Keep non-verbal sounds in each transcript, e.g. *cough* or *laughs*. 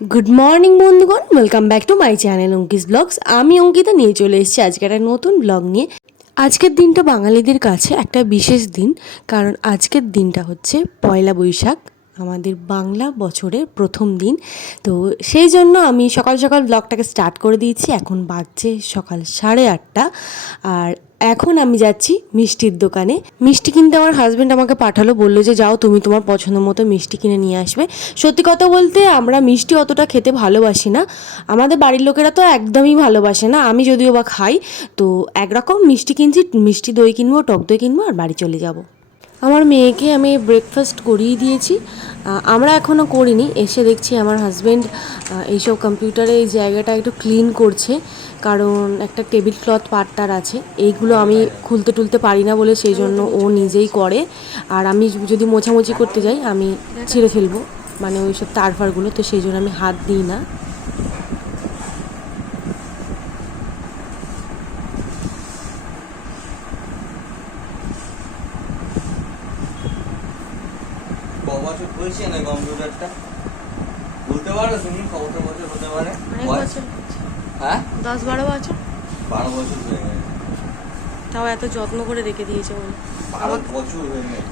Good morning বন্ধুগণ। Welcome back to my channel Ankis blogs আমি অঙ্কিতা, নিয়ে চলে এসেছি আজকে একটা নতুন ব্লগ নিয়ে। আজকের দিনটা বাঙালিদের কাছে একটা বিশেষ দিন, কারণ আজকের দিনটা হচ্ছে পয়লা বৈশাখ, আমাদের বাংলা বছরের প্রথম দিন। তো সেই জন্য আমি সকাল সকাল ব্লগটাকে স্টার্ট করে দিয়েছি। এখন বাজছে সকাল সাড়ে আটটা। আর এখন আমি যাচ্ছি মিষ্টির দোকানে। মিষ্টি কিনতে আমার হাজব্যান্ড আমাকে পাঠালো, বলল যে, যাও, তুমি তোমার পছন্দ মতো মিষ্টি কিনে নিয়ে আসবে। সত্যি কথা বলতে, আমরা মিষ্টি অতটা খেতে ভালোবাসি না। আমাদের বাড়ির লোকেরা তো একদমই ভালোবাসে না, আমি যদিও বা খাই। তো একরকম মিষ্টি কিনছি, মিষ্টি দই কিনবো, টক দই কিনবো, আর বাড়ি চলে যাব। আমার মেয়েকে আমি ব্রেকফাস্ট করিয়ে দিয়েছি। আমরা এখনও করিনি, এসে দেখছি আমার হাজব্যান্ড এইসব কম্পিউটারে এই জায়গাটা একটু ক্লিন করছে। কারণ একটা টেবিল ক্লথ পার্টটার আছে। এইগুলো আমি খুলতে টুলতে পারি না বলে সেই জন্য ও নিজেই করে। আর আমি যদি মোছামুছি করতে যাই আমি ছিঁড়ে ফেলব। মানে ওই সব তার ফারগুলো তো সেই জন্য আমি হাত দিই না। কম্পিউটারটা? বলতে পারো তুমি কত বছর হতে পারে। দশ বারো বছর? বারো বছর হয়ে গেছে। তাও এত যত্ন করে রেখে দিয়েছে বলে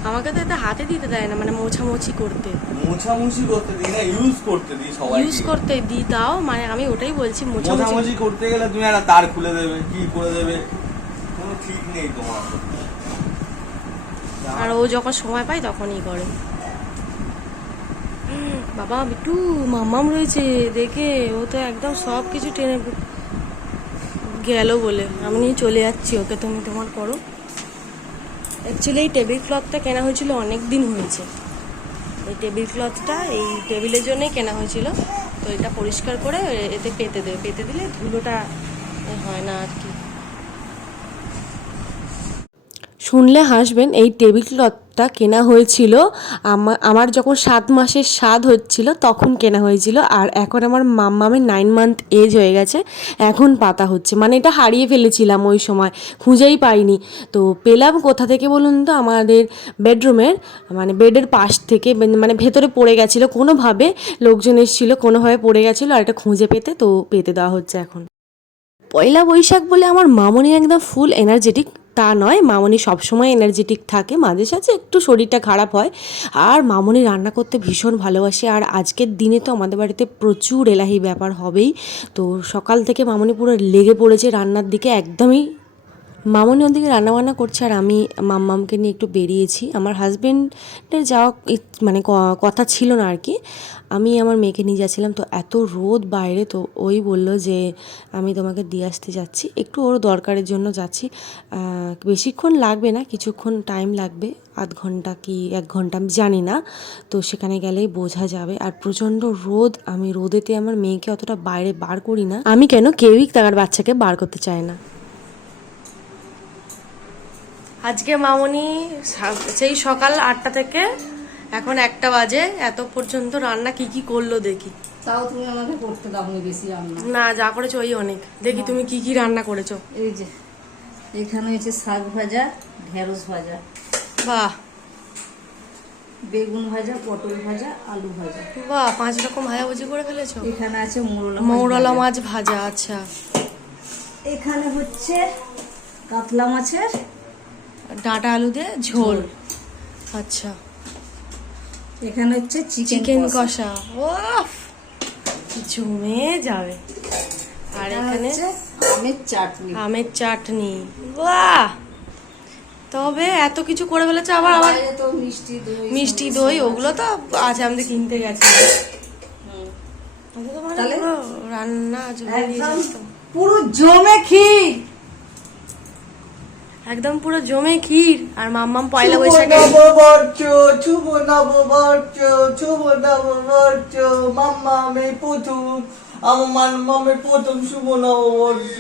আমাকে তো এটা হাতে দিতে দেয় না মানে মোছামুছি করতে। মোছামুছি করতে দিই না ইউজ করতে দিই সবাই ইউজ করতে দিই তাও মানে আমি ওটাই বলছি মোছামুছি করতে গেলে তুমি একটা তার খুলে দেবে কি করে দেবে? কোনো ঠিক নেই তোমার। আর ও যখন সময় পায় তখনই করে। বাবা বিট্টু মামাম রয়েছে দেখে ও তো একদম সব কিছু টেনে গেল বলে। আমি নিয়ে চলে যাচ্ছি, ওকে তুমি তোমার করো। অ্যাকচুয়ালি এই টেবিল ক্লথটা কেনা হয়েছিল অনেক দিন হয়েছে। এই টেবিল ক্লথটা এই টেবিলের জন্যই কেনা হয়েছিল। তো এটা পরিষ্কার করে এতে পেতে দেবে পেতে দিলে ধুলোটা হয় না আর কি। শুনলে হাসবেন, এই টেবিল ক্লথটা কেনা হয়েছিল, আমা- আমার যখন সাত মাসের স্বাদ হচ্ছিল তখন কেনা হয়েছিল, আর এখন আমার মাম্মামের নাইন মান্থ এজ হয়ে গেছে, এখন পাতা হচ্ছে। মানে এটা হারিয়ে ফেলেছিলাম ওই সময়, খুঁজেই পাইনি। তো পেলাম কোথা থেকে বলুন তো? আমাদের বেডরুমের মানে বেডের পাশ থেকে মানে ভেতরে পড়ে গেছিল কোনোভাবে, লোকজন এসেছিল কোনোভাবে পড়ে গেছিল, আর এটা খুঁজে পেতে তো পেতে দেওয়া হচ্ছে এখন। পয়লা বৈশাখ বলে আমার মামনি একদম ফুল এনার্জেটিক তা নয়, মামনি সবসময় এনার্জেটিক থাকে। মাঝে সাঝে একটু শরীরটা খারাপ হয়। আর মামনি রান্না করতে ভীষণ ভালোবাসে। আর আজকের দিনে তো আমাদের বাড়িতে প্রচুর এলাহি ব্যাপার হবেই। তো সকাল থেকে মামনি পুরো লেগে পড়েছে রান্নার দিকে। একদমই মামনি ওদিকে রান্নাবান্না করছে আর আমি মাম্মামকে নিয়ে একটু বেরিয়েছি। আমার হাজব্যান্ডের যাওয়া মানে কথা ছিল না আর কি। আমি আমার মেয়েকে নিয়ে যাচ্ছিলাম, তো এত রোদ বাইরে, তো ওই বলল যে আমি তোমাকে দিয়ে আসতে যাচ্ছি। একটু ওর দরকারের জন্য যাচ্ছি। বেশিক্ষণ লাগবে না, কিছুক্ষণ টাইম লাগবে, আধ ঘণ্টা কি এক ঘণ্টা, আমি জানি না। তো সেখানে গেলেই বোঝা যাবে। আর প্রচণ্ড রোদ, আমি রোদেতে আমার মেয়েকে অতটা বাইরে বার করি না। আমি কেন? কেউই তার বাচ্চাকে বার করতে চায় না। আজকে মামনি সেই সকাল আটটা থেকে এখন একটা বাজে এত পর্যন্ত রান্না কি কি করল দেখি। তাও তুমি আমাকে করতে দাওনি বেশি রান্না। না যা করেছ ওই অনেক। দেখি তুমি কি কি রান্না করেছ। এই যে এখানে হচ্ছে শাক ভাজা ঢেঁড়স ভাজা। বাহ। বেগুন ভাজা পটল ভাজা আলু ভাজা। বাহ পাঁচ রকম ভাজাভুজি করে ফেলেছো? এখানে আছে মোরলা মৌরলা মাছ ভাজা আচ্ছা। এখানে হচ্ছে কাতলা মাছের ডাঁটা আলু দিয়ে ঝোল। আচ্ছা। এখানে হচ্ছে চিকেন কষা। ও জমে যাবে। আর এখানে আমের চাটনি। আমের চাটনি। বাহ! তবে এত কিছু করে ফেলেছে আবার আবার মিষ্টি দই মিষ্টি দই ওগুলো তো আছে আমাদের কিনতে গেছি। মানে তাহলে? রান্না পুরো জমে ক্ষীর। একদম পুরো জমে ক্ষীর আর মাম্মাম পয়লা বৈশাখে নববর্ষ শুভ নববর্ষ শুভ নববর্ষ মাম্মা আমি প্রথম আমার মামের প্রথম শুভ নববর্ষ।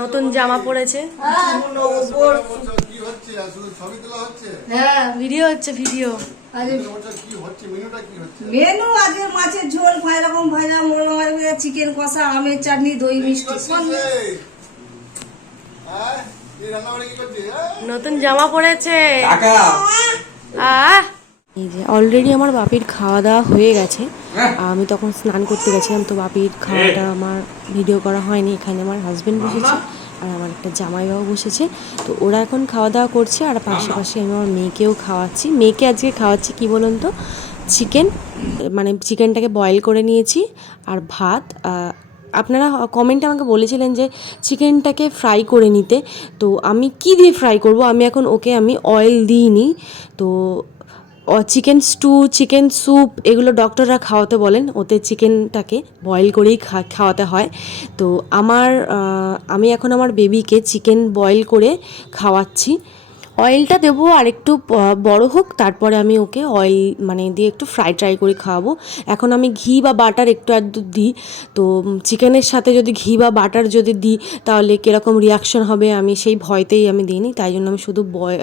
নতুন জামা পরেছে শুভ নববর্ষ। কি হচ্ছে আসলে ছবি তোলা হচ্ছে হ্যাঁ। ভিডিও হচ্ছে ভিডিও। আজ ওটা কি হচ্ছে? মেনুটা কি হচ্ছে? মেনু আজকে মাছের ঝোল পাঁচ রকম ভাজা মাছ চিকেন কষা আমের চাটনি দই মিষ্টি। হ্যাঁ হ্যাঁ? নতুন জামা আহ। এই যে অলরেডি আমার বাপির খাওয়া দাওয়া হয়ে গেছে। আমি তখন স্নান করতে গেছিলাম তো বাপির খাওয়াটা আমার ভিডিও করা হয়নি এখানে আমার হাজবেন্ড বসেছে আর আমার একটা জামাইবাবু বসেছে। তো ওরা এখন খাওয়া দাওয়া করছে আর পাশাপাশি আমি আমার মেয়েকেও খাওয়াচ্ছি। মেয়েকে আজকে খাওয়াচ্ছি কি বলুন তো? চিকেন মানে চিকেনটাকে বয়েল করে নিয়েছি আর ভাত আহ, আপনারা কমেন্টে আমাকে বলেছিলেন যে চিকেনটাকে ফ্রাই করে নিতে। তো আমি কি দিয়ে ফ্রাই করব? আমি এখন ওকে আমি অয়েল দিইনি। তো চিকেন স্টু চিকেন স্যুপ এগুলো ডক্টররা খাওয়াতে বলেন। ওতে চিকেনটাকে বয়েল করেই খাওয়াতে হয়। তো আমার আমি এখন আমার বেবিকে চিকেন বয়েল করে খাওয়াচ্ছি। অয়েলটা দেবো আর একটু বড় হোক, তারপরে আমি ওকে অয়েল মানে দিয়ে একটু ফ্রাই ট্রাই করে খাওয়াবো। এখন আমি ঘি বা বাটার একটু আধটু দিই। তো চিকেনের সাথে যদি ঘি বা বাটার যদি দিই, তাহলে কীরকম রিয়াকশন হবে আমি সেই ভয়তেই আমি দিইনি। তাই জন্য আমি শুধু বয়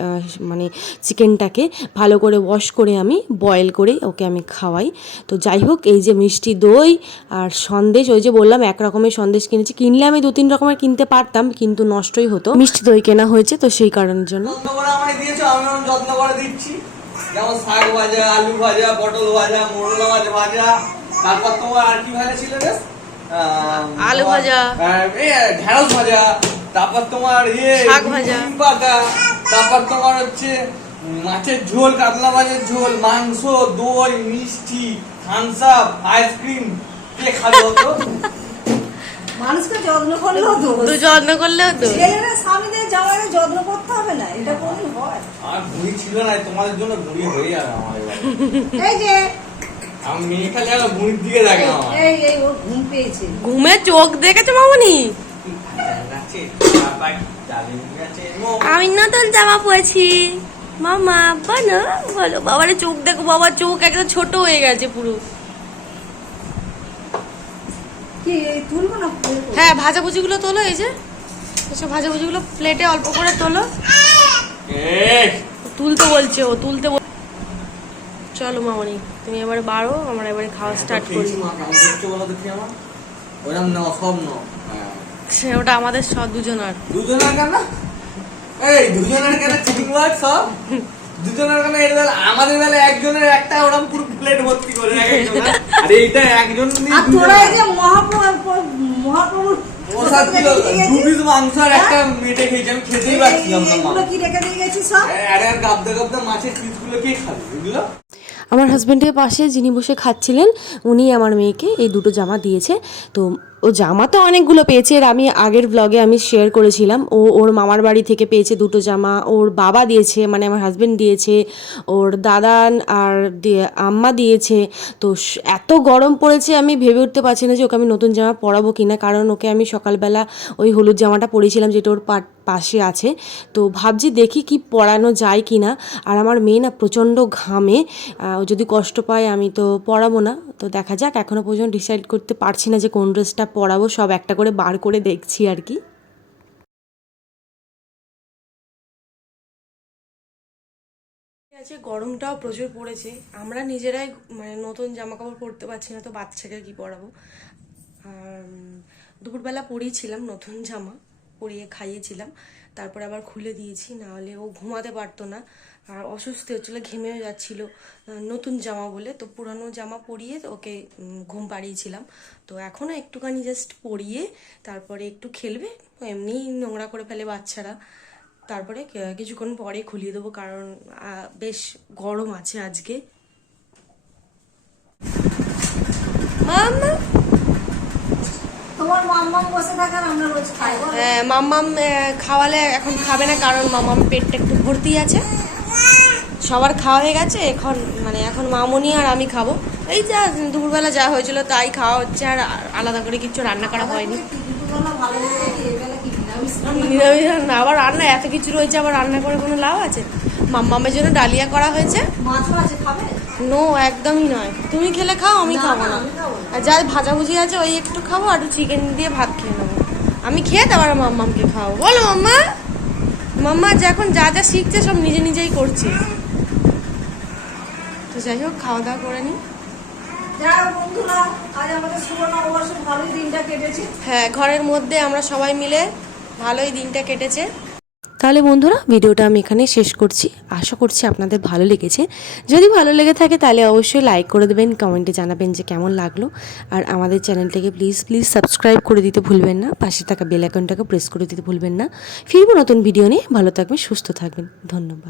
মানে চিকেনটাকে ভালো করে ওয়াশ করে আমি বয়েল করে ওকে আমি খাওয়াই। তো যাই হোক, এই যে মিষ্টি দই আর সন্দেশ, ওই যে বললাম এক রকমের সন্দেশ কিনেছি। কিনলে আমি দু তিন রকমের কিনতে পারতাম, কিন্তু নষ্টই হতো। মিষ্টি দই কেনা হয়েছে তো সেই কারণের জন্য। করে আমায় দিয়েছ আমি ওরকম যত্ন করে দিচ্ছি। যেমন শাক ভাজা আলু ভাজা পটল ভাজা মোরলা মাছ ভাজা। তারপর তোমার আর কি ভাজা ছিল আহ, আলু ভাজা। ঢেঁড়স ভাজা। তারপর তোমার ইয়ে শাক ভাজা। পাতা। তারপর তোমার হচ্ছে মাছের ঝোল কাতলা মাছের ঝোল মাংস দই মিষ্টি থামস আপ আইসক্রিম কে খাবে তো? মানুষকে যত্ন করলেও যত্ন করলেও তো ছেলেরা স্বামীদের জামাইরা যত্ন করতে হবে না এটা কোনদিন হয়? আর ছিল না তোমাদের জন্য হয়ে যাবে আমার এই যে আমি খালি আমার ঘুড়ির দিকে থাকে আমার। এই এই ওর ঘুম পেয়েছে। ঘুমে চোখ দেখেছ মামনি? আমি নতুন জামা পরেছি। মামা বানো বলো বাবার চোখ দেখো বাবার চোখ একদম ছোট হয়ে গেছে পুরো কি এই তুলবো না বের করব? হ্যাঁ ভাজাভুজিগুলো তোলো এই যে এসব ভাজাভুজিগুলো প্লেটে অল্প করে তোলো এই, তুলতে বলছে ও তুলতে বল চলো মামনি তুমি এবারে বাড়ো আমরা এবারে খাওয়া স্টার্ট করি সব নাও। হ্যাঁ। সে ওটা আমাদের সব দুজনার দুজনের কেন? এই, দুজনের কেন work সব? দুজনের কেন এর বেলা- আমাদের বেলা একজনের একটা ওরম পুরো প্লেট ভর্তি করে *laughs* আর এইটা একজন আর তোরা এই যে মহাপ্রভু মহাপ্রভুর ওর সাথে ছিল দু piece মাংস আর একটা মেটে খেয়েছি আমি খেতেই পারছিলাম না মা এগুলো কি রেখে দিয়ে গেছিস সব? আরে আর গাবদা গাবদা মাছের পিসগুলো কে খাবে এগুলো আমার হাজব্যান্ডের পাশে যিনি বসে খাচ্ছিলেন উনি আমার মেয়েকে এই দুটো জামা দিয়েছে। তো ও জামা তো অনেকগুলো পেয়েছে। এর আমি আগের ব্লগে আমি শেয়ার করেছিলাম। ও ওর মামার বাড়ি থেকে পেয়েছে দুটো জামা। ওর বাবা দিয়েছে মানে আমার হাজব্যান্ড দিয়েছে। ওর দাদান আর আম্মা দিয়েছে। তো এত গরম পড়েছে, আমি ভেবে উঠতে পারছি না যে ওকে আমি নতুন জামা পরাবো কিনা। কারণ ওকে আমি সকালবেলা ওই হলুদ জামাটা পরেছিলাম যেটা ওর পা পাশে আছে। তো ভাবছি দেখি কি পরানো যায় কি না আর আমার মেয়ে না প্রচণ্ড ঘামে। যদি কষ্ট পায় আমি তো পরাবো না। তো দেখা যাক এখনও পর্যন্ত ডিসাইড করতে পারছি না যে কোন ড্রেসটা পরাবো সব একটা করে বার করে দেখছি আর কি। আছে, গরমটাও প্রচুর পড়েছে। আমরা নিজেরাই মানে নতুন জামা কাপড় পরতে পারছি না, তো বাচ্চাকে কি পরাবো? আর দুপুরবেলা পরিয়েছিলাম নতুন জামা। পরিয়ে খাইয়েছিলাম। তারপরে আবার খুলে দিয়েছি না হলে ও ঘুমাতে পারতো না। আর অসুস্থ হচ্ছিল ঘেমেও যাচ্ছিল নতুন জামা বলে। তো পুরানো জামা পরিয়ে ওকে ঘুম পাড়িয়েছিলাম। তো এখনও একটুখানি জাস্ট পরিয়ে তারপরে একটু খেলবে, এমনি নোংরা করে ফেলে বাচ্চারা। তারপরে কিছুক্ষণ পরে খুলিয়ে দেবো কারণ বেশ গরম আছে আজকে। মাম্মা! তোমার মাম্মাম বসে থাকার আমরা রোজ খাই হ্যাঁ, মাম্মাম খাওয়ালে এখন খাবে না কারণ মাম্মাম পেটটা একটু ভর্তি আছে। সবার খাওয়া হয়ে গেছে এখন মানে এখন মামনি আর আমি খাব। এই যা দুপুরবেলা যা হয়েছিল তাই খাওয়া হচ্ছে আর আলাদা করে কিছু রান্না করা হয়নি। নিরামিষ রান্না আবার রান্না এত কিছু রয়েছে আবার রান্না করে কোনো লাভ আছে? মাম্মামের জন্য ডালিয়া করা হয়েছে। মাছও আছে খাবে? নো একদমই নয়। তুমি খেলে খাও আমি খাব না, না। আমি খাব না। আর যা ভাজাভুজি আছে ওই একটু খাব আর চিকেন দিয়ে ভাত খেয়ে নেব। আমি খেয়ে তারপর মাম্মামকে খাব বলো মাম্মা! মাম্মা যে এখন যা যা শিখছে সব নিজে নিজেই করছে। তো যাই হোক খাওয়া দাওয়া করে নিই বন্ধুরা আজ আমাদের শুভ নববর্ষ ভালোই দিনটা কেটেছে। হ্যাঁ ঘরের মধ্যে আমরা সবাই মিলে ভালোই দিনটা কেটেছে। তাহলে বন্ধুরা, ভিডিওটা আমি এখানে শেষ করছি। আশা করছি আপনাদের ভালো লেগেছে। যদি ভালো লেগে থাকে তাহলে অবশ্যই লাইক করে দেবেন কমেন্টে জানাবেন যে কেমন লাগল। আর আমাদের চ্যানেলটাকে প্লিজ প্লিজ সাবস্ক্রাইব করে দিতে ভুলবেন না। পাশে থাকা বেল আইকনটাকে প্রেস করে দিতে ভুলবেন না। ফিরবো নতুন ভিডিও নিয়ে। ভালো থাকবেন, সুস্থ থাকবেন। ধন্যবাদ।